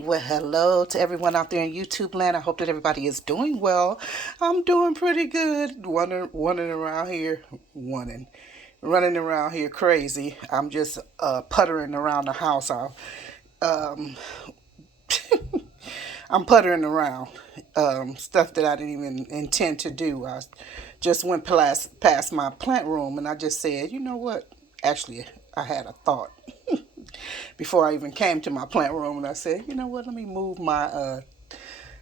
Well, hello to everyone out there in YouTube land. I hope that everybody is doing well. I'm doing pretty good. Running around here, running around here crazy. I'm just puttering around the house. Um, I'm puttering around stuff that I didn't even intend to do. I just went past my plant room and I just said, you know what? Actually, I had a thought before I even came to my plant room, and I said, you know what? Let me move my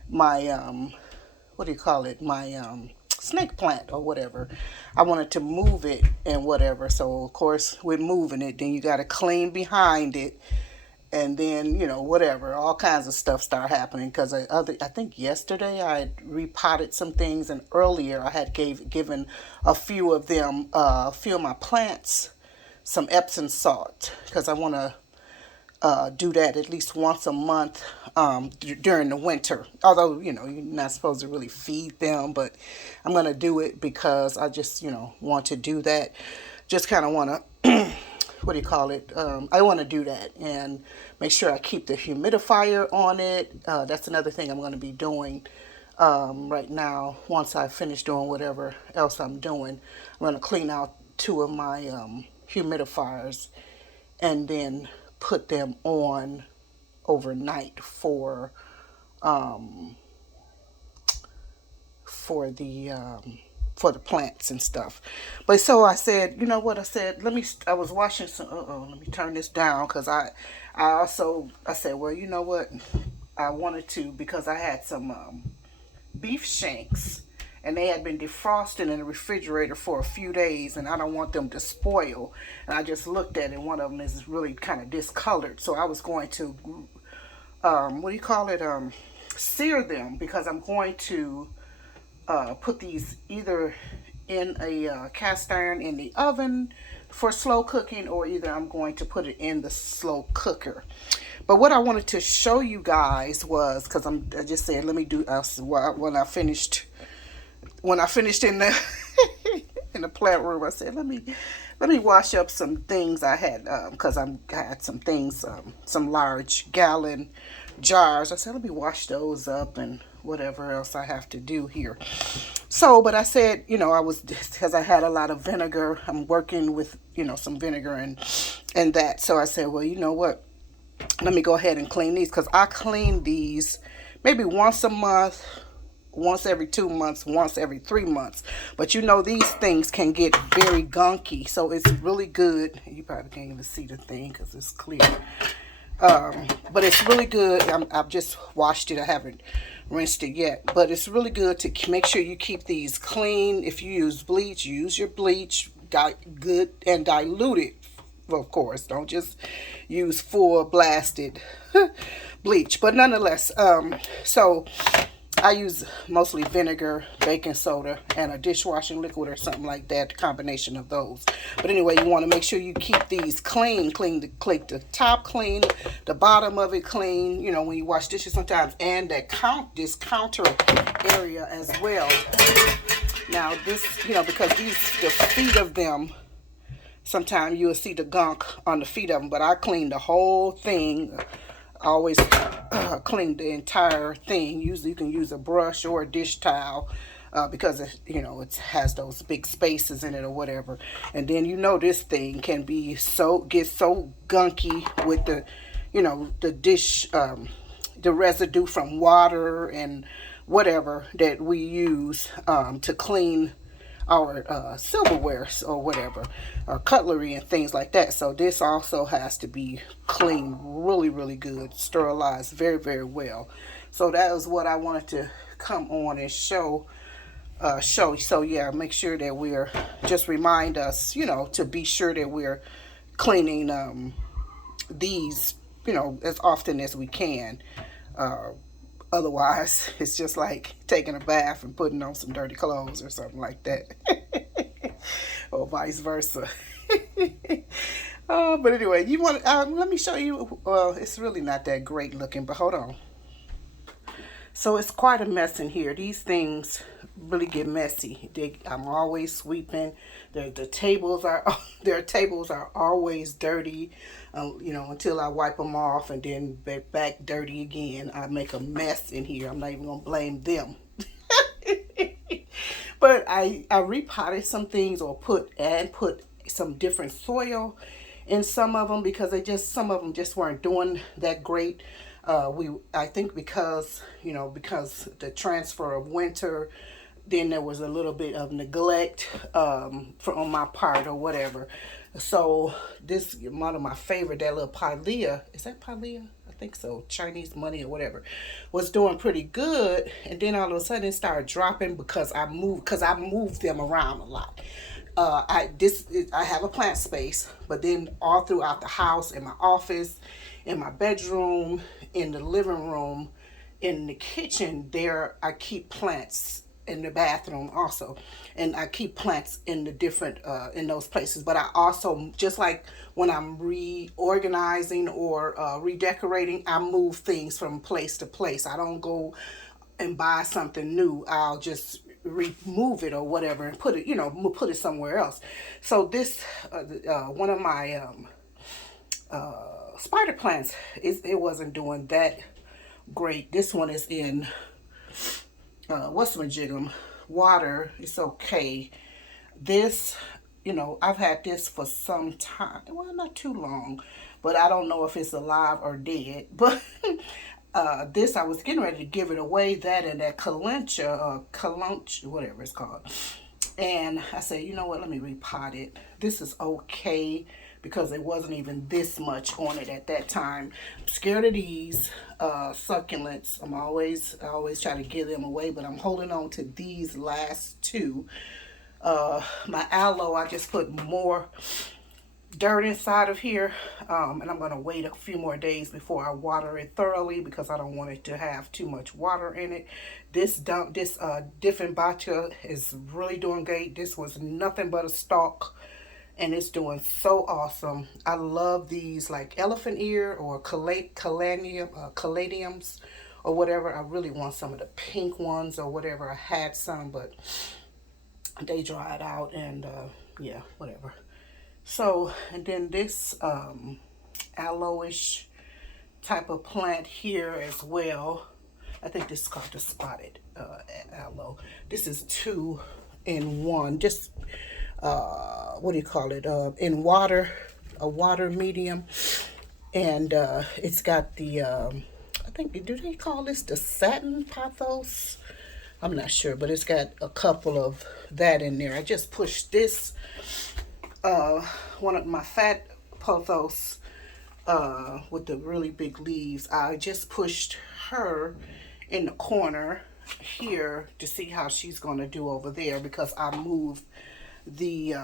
what do you call it? My snake plant or whatever. I wanted to move it and whatever. So of course, with moving it, then you got to clean behind it, and then whatever, all kinds of stuff start happening because I think yesterday I had repotted some things, and earlier I had given a few of them, a few of my plants some Epsom salt because I want to do that at least once a month during the winter. Although, you're not supposed to really feed them, but I'm going to do it because I just, want to do that. Just kind of want to, what do you call it? I want to do that and make sure I keep the humidifier on it. That's another thing I'm going to be doing right now. Once I finish doing whatever else I'm doing, I'm going to clean out two of my humidifiers and then put them on overnight for the plants and stuff. But so I said, you know what? I said, I was watching some. Let me turn this down because I said, well, you know what? I wanted to because I had some beef shanks and they had been defrosted in the refrigerator for a few days, and I don't want them to spoil. And I just looked at it, one of them is really kind of discolored, so I was going to what do you call it, sear them, because I'm going to put these either in a cast iron in the oven for slow cooking, or either I'm going to put it in the slow cooker. But what I wanted to show you guys was, because I just said, let me do, when I finished in the in the plant room, I said, let me wash up some things I had, because I had some things, some large gallon jars. I said, let me wash those up and whatever else I have to do here. So, but I said, I was, because I had a lot of vinegar. I'm working with, some vinegar and that. So I said, well, you know what? Let me go ahead and clean these, because I clean these maybe once a month, once every 2 months, once every 3 months. But these things can get very gunky, so it's really good. You probably can't even see the thing because it's clear. But it's really good. I've just washed it. I haven't rinsed it yet. But it's really good to make sure you keep these clean. If you use bleach, use your bleach good and dilute it. Of course, don't just use full blasted bleach. But nonetheless, so I use mostly vinegar, baking soda, and a dishwashing liquid or something like that, the combination of those. But anyway, you want to make sure you keep these clean the top clean, the bottom of it clean, when you wash dishes sometimes, and this counter area as well. Now this, because the feet of them, sometimes you'll see the gunk on the feet of them, but I clean the whole thing. I always clean the entire thing. Usually you can use a brush or a dish towel because it has those big spaces in it or whatever. And then this thing can be get so gunky with the dish, the residue from water and whatever that we use to clean our silverware or whatever, or cutlery and things like that. So this also has to be cleaned really, really good, sterilized very, very well. So that is what I wanted to come on and show. So yeah, make sure that we're, just remind us, to be sure that we're cleaning these, as often as we can. Otherwise, it's just like taking a bath and putting on some dirty clothes or something like that. Or vice versa. But anyway, let me show you. Well, it's really not that great looking, but hold on. So it's quite a mess in here. These things really get messy. I'm always sweeping. The tables are their tables are always dirty, until I wipe them off and then back dirty again. I make a mess in here. I'm not even gonna blame them. But I repotted some things or put some different soil in some of them because some of them just weren't doing that great. I think because the transfer of winter, then there was a little bit of neglect on my part or whatever. So this one of my favorite, that little Pilea, is that Pilea? I think so, Chinese money or whatever, was doing pretty good, and then all of a sudden it started dropping because I moved them around a lot. I have a plant space, but then all throughout the house, in my office, in my bedroom, in the living room, in the kitchen, there I keep plants in the bathroom also, and I keep plants in the different in those places. But I also, just like when I'm reorganizing or redecorating, I move things from place to place. I don't go and buy something new. I'll just remove it or whatever and put it somewhere else. So this one of my spider plants, it wasn't doing that great. This one is in what's my jigum water. It's okay. This, I've had this for some time. Well, not too long, but I don't know if it's alive or dead. But this, I was getting ready to give it away. That and that calancha, whatever it's called. And I said, you know what? Let me repot it. This is okay because it wasn't even this much on it at that time. I'm scared of these succulents. I always try to give them away, but I'm holding on to these last two. My aloe, I just put more dirt inside of here, and I'm going to wait a few more days before I water it thoroughly because I don't want it to have too much water in it. This Dieffenbachia is really doing great. This was nothing but a stalk, and it's doing so awesome. I love these like elephant ear or caladiums or whatever. I really want some of the pink ones or whatever. I had some, but they dried out, and yeah, whatever. So, and then this aloe-ish type of plant here as well. I think this is called the spotted aloe. This is 2 in 1. Just what do you call it? In water, a water medium, and it's got the I think, do they call this the satin pothos? I'm not sure, but it's got a couple of that in there. I just pushed this one of my fat pothos with the really big leaves. I just pushed her in the corner here to see how she's going to do over there because I moved the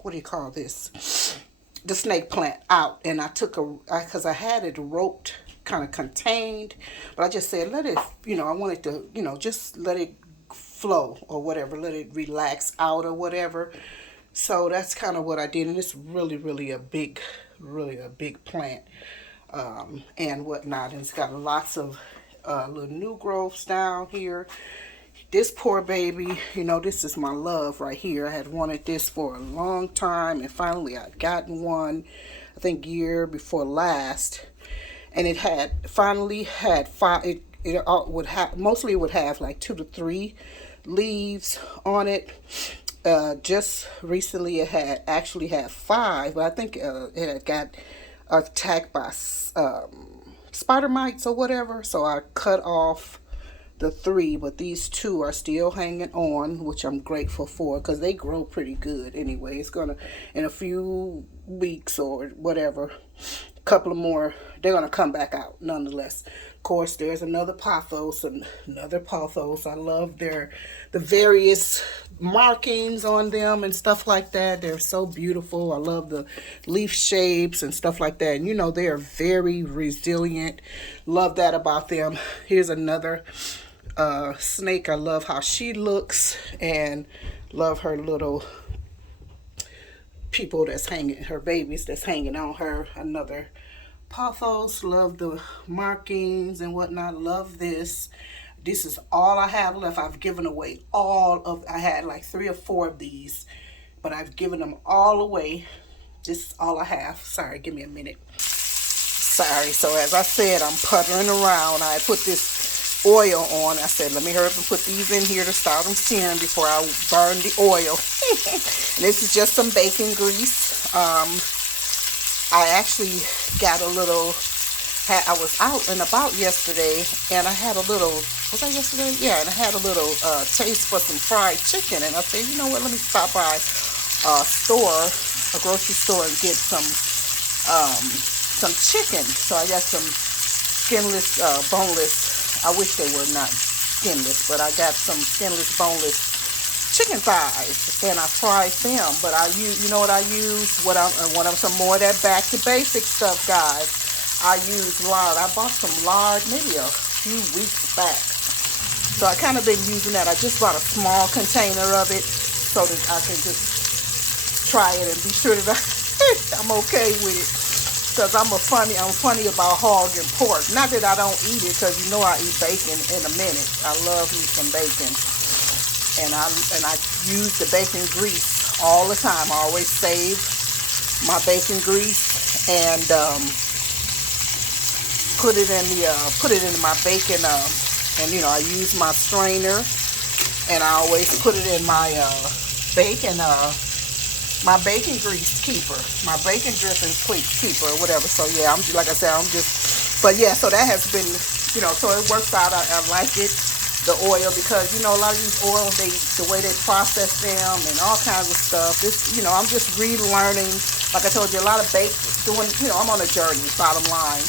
what do you call this, the snake plant out, and I took because I had it roped, kind of contained, but I just said let it, I wanted to, just let it flow or whatever, let it relax out or whatever. So that's kind of what I did, and it's really a big plant and whatnot, and it's got lots of little new growths down here. This poor baby, this is my love right here. I had wanted this for a long time, and finally I gotten one, I think year before last, and it had finally had 5. It would have mostly would have like 2 to 3 leaves on it. Just recently it had actually had 5, but I think it had got attacked by spider mites or whatever, so I cut off the 3, but these 2 are still hanging on, which I'm grateful for because they grow pretty good anyway. It's gonna, in a few weeks or whatever, a couple of more, they're gonna come back out nonetheless. Of course, there's another pothos and another pothos. I love the various markings on them and stuff like that. They're so beautiful. I love the leaf shapes and stuff like that. And they are very resilient. Love that about them. Here's another snake. I love how she looks and love her little people that's hanging, her babies that's hanging on her. Another pothos, love the markings and whatnot, love this. This is all I have left. I've given away all of, I had like 3 or 4 of these, but I've given them all away. This is all I have. Sorry, give me a minute. Sorry. So as I said, I'm puttering around. I put this oil on. I said, let me hurry up and put these in here to start them searing before I burn the oil. And this is just some bacon grease. I actually got a little, I was out and about yesterday, and I had a little, was that yesterday? Yeah, and I had a little taste for some fried chicken, and I said, you know what, let me stop by a grocery store, and get some chicken. So I got some skinless, boneless, I wish they were not skinless, but I got some skinless, boneless chicken thighs, and I fried them. But I use, you know what I use? Some more of that back to basic stuff, guys. I use lard. I bought some lard maybe a few weeks back, so I kind of been using that. I just bought a small container of it so that I can just try it and be sure that I'm okay with it. Because I'm funny about hog and pork. Not that I don't eat it, because you know I eat bacon in a minute. I love me some bacon. And I use the bacon grease all the time. I always save my bacon grease and put it in my bacon, and you know, I use my strainer, and I always put it in my bacon grease keeper, my bacon dripping keeper, or whatever. So yeah, like I said, but yeah, so that has been, you know, so it works out. I like it. The oil, because you know a lot of these oils, the way they process them and all kinds of stuff. This, you know, I'm just relearning. Like I told you, a lot of doing. You know, I'm on a journey. Bottom line,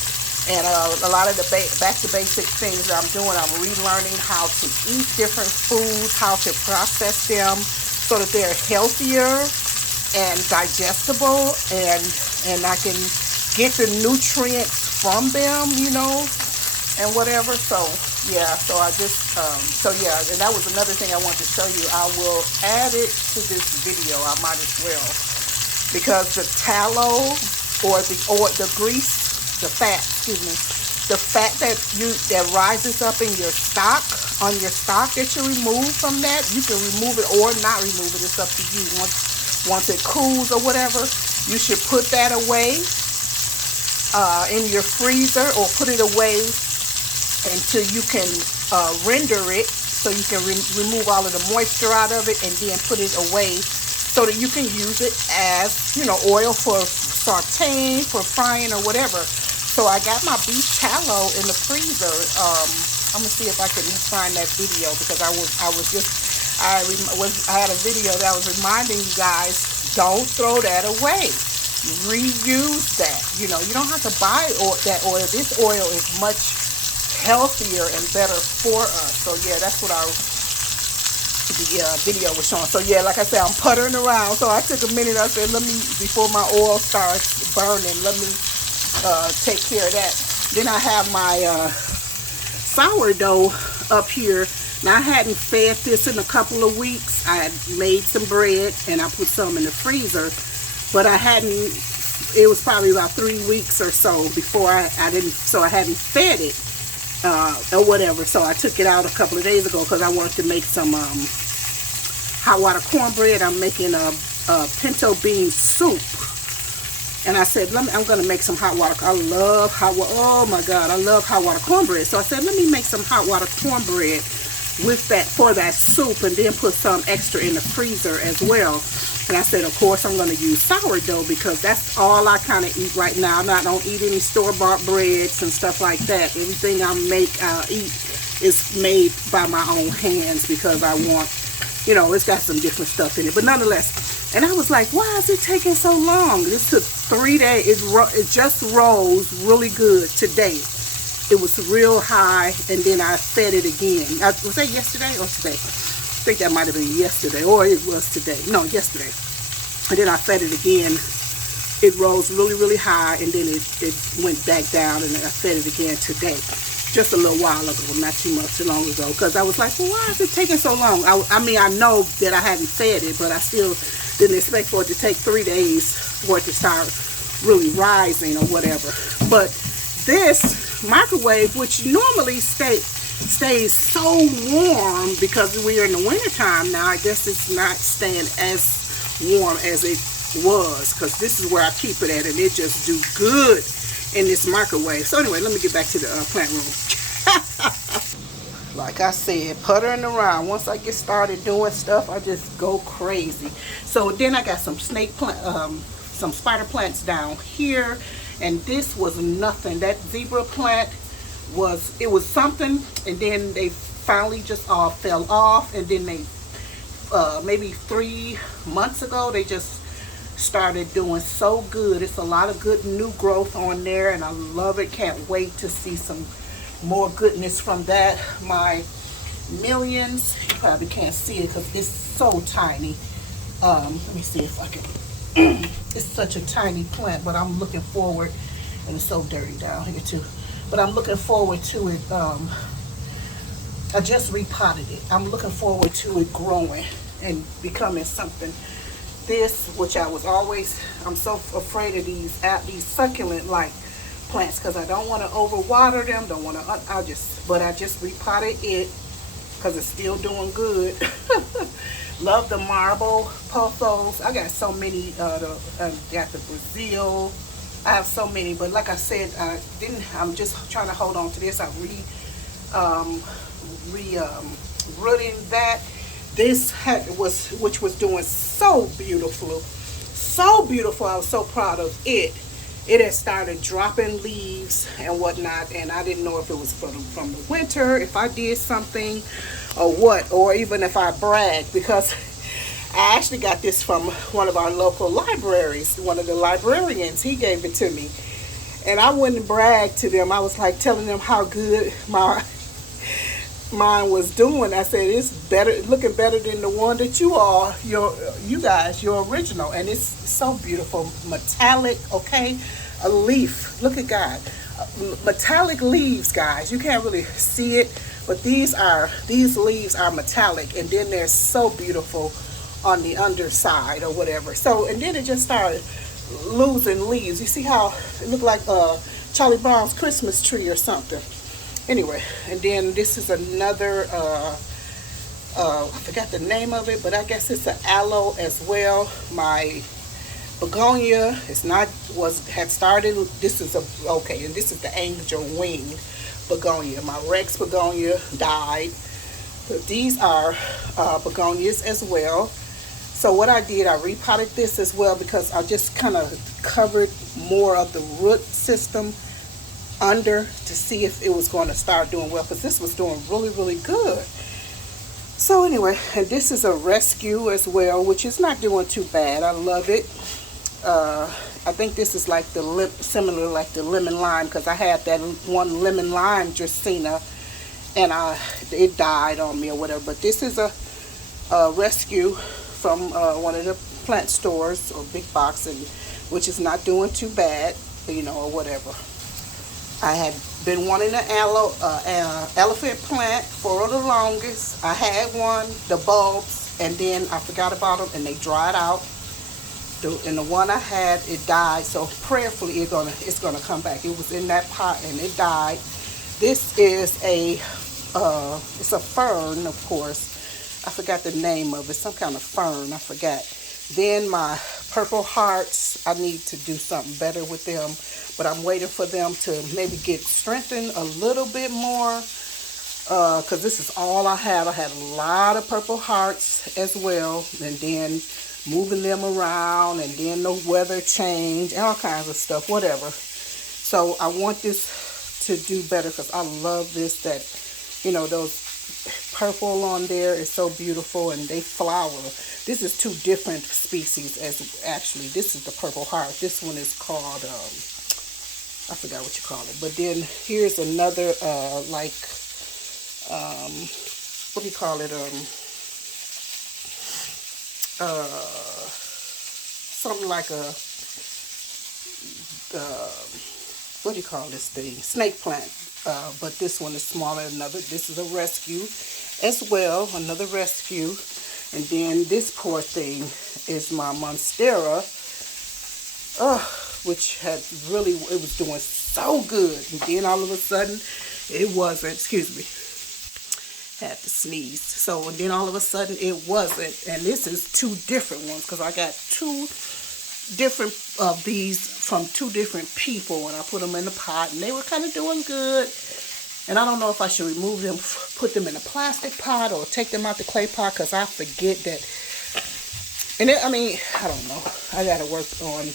and a lot of the back to basic things that I'm doing. I'm relearning how to eat different foods, how to process them, so that they're healthier and digestible, and I can get the nutrients from them. You know, and whatever. So yeah, so I just, so yeah, and that was another thing I wanted to show you. I will add it to this video. I might as well, because the tallow or the grease, the fat that rises up in your stock, on your stock that you remove from that, you can remove it or not remove it. It's up to you. Once it cools or whatever, you should put that away in your freezer, or put it away until you can render it, so you can remove all of the moisture out of it, and then put it away so that you can use it as, you know, oil for sauteing, for frying, or whatever. So I got my beef tallow in the freezer. I'm gonna see if I can find that video, because I had a video that was reminding you guys, don't throw that away. Reuse that. You know, you don't have to buy that oil. This oil is much healthier and better for us. So yeah, that's what the video was showing. So yeah, like I said, I'm puttering around. So I took a minute. I said, before my oil starts burning, let me take care of that. Then I have my sourdough up here. Now, I hadn't fed this in a couple of weeks. I had made some bread and I put some in the freezer, but it was probably about 3 weeks or so before I hadn't fed it or whatever. So I took it out a couple of days ago because I wanted to make some hot water cornbread. I'm making a pinto bean soup. And I said, I'm going to make some hot water. I love hot water. Oh my God, I love hot water cornbread. So I said, let me make some hot water cornbread with that, for that soup, and then put some extra in the freezer as well. And I said, of course, I'm going to use sourdough because that's all I kind of eat right now. I don't eat any store-bought breads and stuff like that. Everything I eat is made by my own hands because I want, you know, it's got some different stuff in it. But nonetheless, and I was like, why is it taking so long? This took 3 days. It just rose really good today. It was real high, and then I fed it again. Was that yesterday or today? I think that might have been yesterday, or it was today. No, yesterday. And then I fed it again. It rose really, really high, and then it went back down, and I fed it again today. Just a little while ago, not too much long ago, because I was like, well, why is it taking so long? I mean, I know that I hadn't fed it, but I still didn't expect for it to take 3 days for it to start really rising or whatever. But this microwave, which normally stays so warm because we're in the wintertime now, I guess it's not staying as warm as it was, because this is where I keep it at, and it just do good in this microwave. So anyway, let me get back to the plant room. Like I said, puttering around. Once I get started doing stuff, I just go crazy. So then I got some some spider plants down here, and this was nothing. That zebra plant was something, and then they finally just all fell off, and then they maybe 3 months ago they just started doing so good. It's a lot of good new growth on there, and I love it. Can't wait to see some more goodness from that. My millions, you probably can't see it because it's so tiny. Let me see if I can. It's such a tiny plant, but I'm looking forward, and it's so dirty down here too, but I'm looking forward to it. I just repotted it. I'm looking forward to it growing and becoming something. This, which I'm so afraid of these succulent like plants, because I don't want to overwater them, I just repotted it because it's still doing good. Love the marble pothos. I got so many. Got the Brazil. I have so many, but like I said, I'm just trying to hold on to this. I rooting that. This which was doing so beautiful, so beautiful. I was so proud of it. It had started dropping leaves and whatnot, and I didn't know if it was from the winter, if I did something or what, or even if I bragged, because I actually got this from one of our local libraries. One of the librarians, he gave it to me, and I wouldn't brag to them. I was like telling them how good mine was doing. I said it's looking better than the one that your original, and it's so beautiful, metallic. Okay, a leaf. Look at God, metallic leaves, guys. You can't really see it, but these leaves are metallic, and then they're so beautiful on the underside or whatever. So, and then it just started losing leaves. You see how it looked like Charlie Brown's Christmas tree or something. Anyway, and then this is another, I forgot the name of it, but I guess it's an aloe as well. My begonia had started. This is and this is the angel wing begonia. My Rex begonia died, but these are begonias as well. So what I did, I repotted this as well, because I just kind of covered more of the root system under to see if it was going to start doing well, because this was doing really, really good. So anyway, and this is a rescue as well, which is not doing too bad. I love it. I think this is like similar like the lemon lime, because I had that one lemon lime Dracaena, and it died on me or whatever. But this is a rescue from one of the plant stores or big box, and which is not doing too bad, or whatever. I had been wanting an elephant plant for the longest. I had the bulbs, and then I forgot about them, and they dried out. And the one I had, it died. So prayerfully, it's gonna come back. It was in that pot, and it died. This is it's a fern, of course. I forgot the name of it. Some kind of fern. I forgot. Then my purple hearts, I need to do something better with them, but I'm waiting for them to maybe get strengthened a little bit more, because this is all I have. I had a lot of purple hearts as well, and then moving them around, and then the weather change, all kinds of stuff, whatever. So I want this to do better, because I love this, those purple on there is so beautiful, and they flower. This is two different species. Actually, this is the purple heart. This one is called I forgot what you call it. But then here's another what do you call it? Something like what do you call this thing? Snake plant. But this one is smaller. This is a rescue as well. Another rescue. And then this poor thing is my monstera. which had really, it was doing so good. And then all of a sudden, it wasn't. Excuse me. Had to sneeze. So, and then all of a sudden, it wasn't. And this is two different ones because I got two different of these from two different people, and I put them in the pot, and they were kind of doing good. And I don't know if I should remove them, put them in a plastic pot, or take them out the clay pot, because I forget that. And it, I mean, I don't know. I got to work on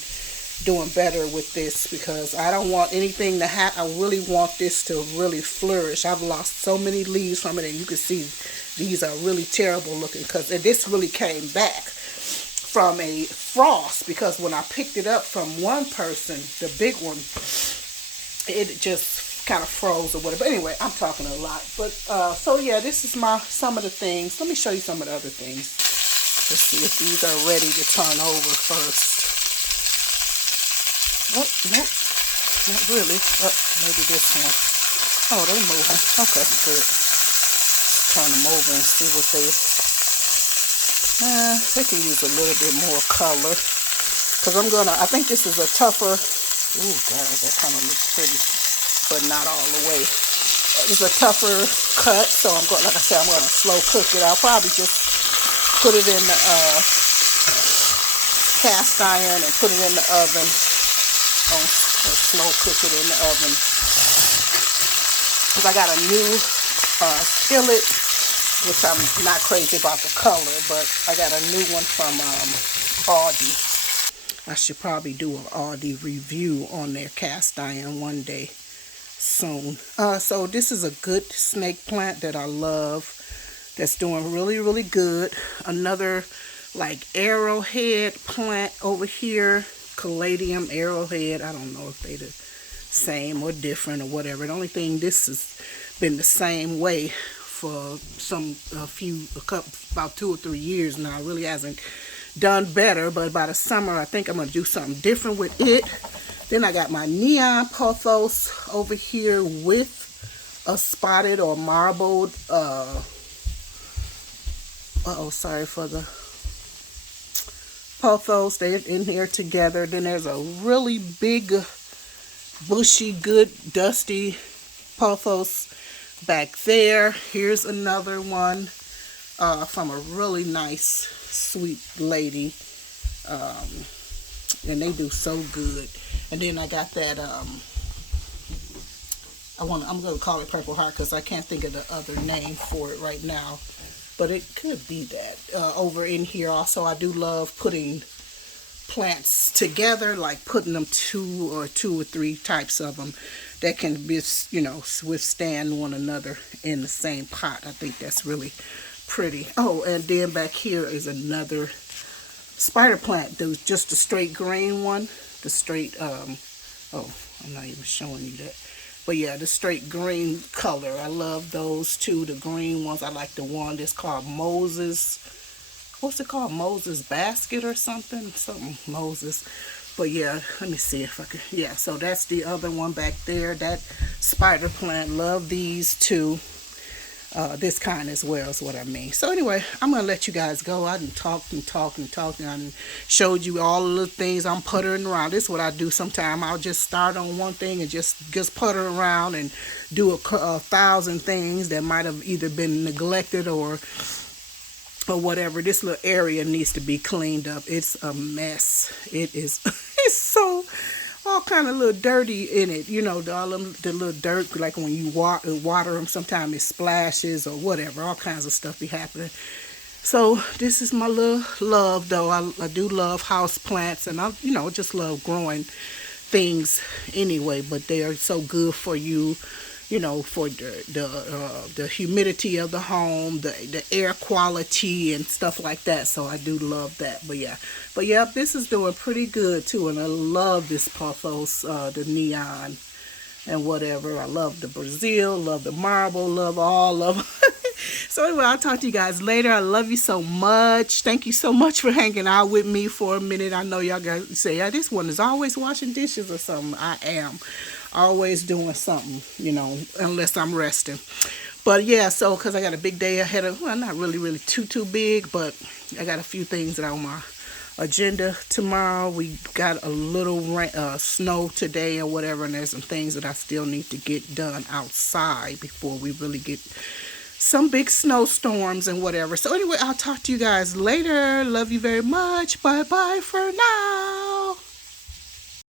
doing better with this, because I don't want anything to happen. I really want this to really flourish. I've lost so many leaves from it, and you can see these are really terrible looking, because this really came back from a frost, because when I picked it up from one person, the big one, it just kind of froze or whatever. Anyway, I'm talking a lot, but so yeah, this is some of the things. Let me show you some of the other things. Let's see if these are ready to turn over first. Oh, nope, not really. Oh, maybe this one. Oh, they're moving. Okay, good. Turn them over and see what they can use a little bit more color. Because I think this is a tougher, ooh, guys, that kind of looks pretty, but not all the way. It's a tougher cut, so I'm going, like I said, I'm going to slow cook it. I'll probably just put it in the cast iron and put it in the oven. Slow cook it in the oven. Because I got a new skillet, which I'm not crazy about the color, but I got a new one from Aldi. I should probably do an Aldi review on their cast iron one day soon. So this is a good snake plant that I love, that's doing really, really good. Another like arrowhead plant over here, caladium arrowhead. I don't know if they the same or different or whatever. The only thing, this has been the same way for about 2 or 3 years now. It really hasn't done better, but by the summer I think I'm gonna do something different with it. Then I got my neon pothos over here with a spotted or marbled sorry for the pothos. They're in here together. Then there's a really big, bushy, good, dusty pothos back there. Here's another one from a really nice, sweet lady. And they do so good. And then I got that, I'm going to call it Purple Heart, because I can't think of the other name for it right now. But it could be that. Over in here also, I do love putting plants together, like putting them two or three types of them that can be, withstand one another in the same pot. I think that's really pretty. Oh, and then back here is another spider plant. There's just a straight green one. The straight, I'm not even showing you that. But yeah, the straight green color. I love those two, the green ones. I like the one that's called Moses. What's it called? Moses Basket or something? Something Moses. But yeah, let me see if I can. Yeah, so that's the other one back there. That spider plant. Love these two. This kind as well is what I mean. So anyway, I'm going to let you guys go. I done talked. I done showed you all of the things I'm puttering around. This is what I do sometimes. I'll just start on one thing and just putter around and do a 1,000 things that might have either been neglected or whatever. This little area needs to be cleaned up. It's a mess. It is. It's so all kind of little dirty in it, all them, the little dirt, like when you water them, sometimes it splashes or whatever, all kinds of stuff be happening. So this is my little love, though. I do love house plants, and I just love growing things anyway, but they are so good for you, for the humidity of the home, the air quality and stuff like that. So I do love that. But yeah, this is doing pretty good too, and I love this pothos, the neon and whatever. I love the Brazil, love the marble, love all of them. So anyway, I'll talk to you guys later. I love you so much. Thank you so much for hanging out with me for a minute. I know y'all guys say, yeah, this one is always washing dishes or something. I am always doing something, unless I'm resting. But yeah, so because I got a big day ahead of, well, not really too big, but I got a few things that are on agenda tomorrow. We got a little snow today or whatever, and there's some things that I still need to get done outside before we really get some big snowstorms and whatever. So anyway, I'll talk to you guys later. Love you very much. Bye bye for now.